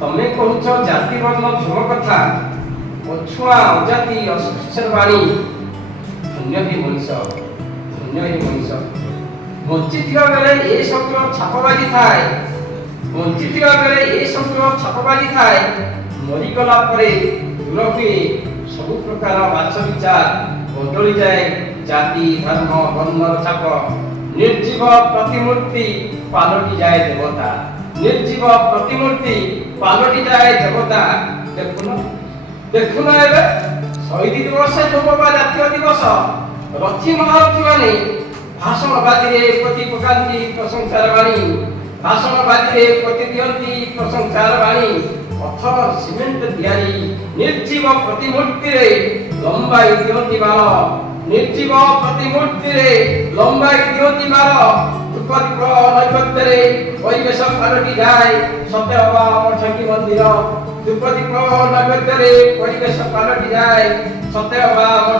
तमे कहूछ जाति वर्ण धर्म कथा पछुआ अजाति अस्पृश्य वाणी धन्य ही मनुष्य बंचित बेले ए शब्द छाप बाजी थाए बंचित बेले ए शब्द छाप बाजी थाए मरीगला दूर हुए सब प्रकार बाच विचार बदली जाए जाति धर्म वर्ण छाप निर्जीव प्रतिमूर्ति पालटी जाए देवता निर्जीव प्रतिमूर्ति पालटी जाए देवता देखुन एबे शहीद दिवस लोकवा जातीय दिवस रथी महारथी माने भाषण बाजी प्रति पकांती प्रशंसार वाणी भाषण बाजी प्रति दियंती प्रशंसार वाणी पत्थर सीमेंट दियारी निर्जीव प्रतिमूर्ति रे लंबाई दियंती बाल निर्जीव प्रतिमूर्ति रे लंबाई दियंती बाल दुपदीप नैवेद्य रे परिवेश पालटी जाए सत्य ठगी मंदिर दुपदीप नैवेद्य रे परिवेश पालटी जाए सत्य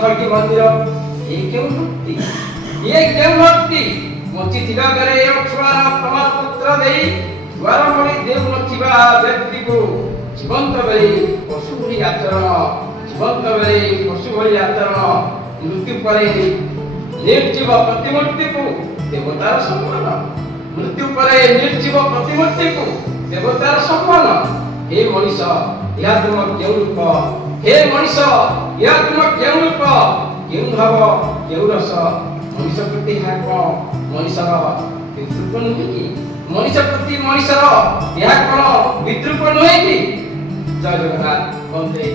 ठगी मंदिर ये क्यों भक्ति मोची थिबा बेले अक्षुआर प्रमाण पत्र देई द्वार मणि देव नथिबा व्यक्ति को जीवंत बेले पशु भली आचरण जीवंत बेले पशु भली आचरण मृत्यु परे निर्जीव प्रतिमूर्ति को देवतार सम्मान मृत्यु परे निर्जीव प्रतिमूर्ति को देवतार सम्मान हे मनीष या तुम केउ रूप हे मनीष या तुम केउ रूप केउ भाव केउ रस मनीष प्रति मनीषर विद्रूप नुहे कि मनीष प्रति मनीषर यह कौन विद्रूप नुहे कि जय जगन्नाथ वंदे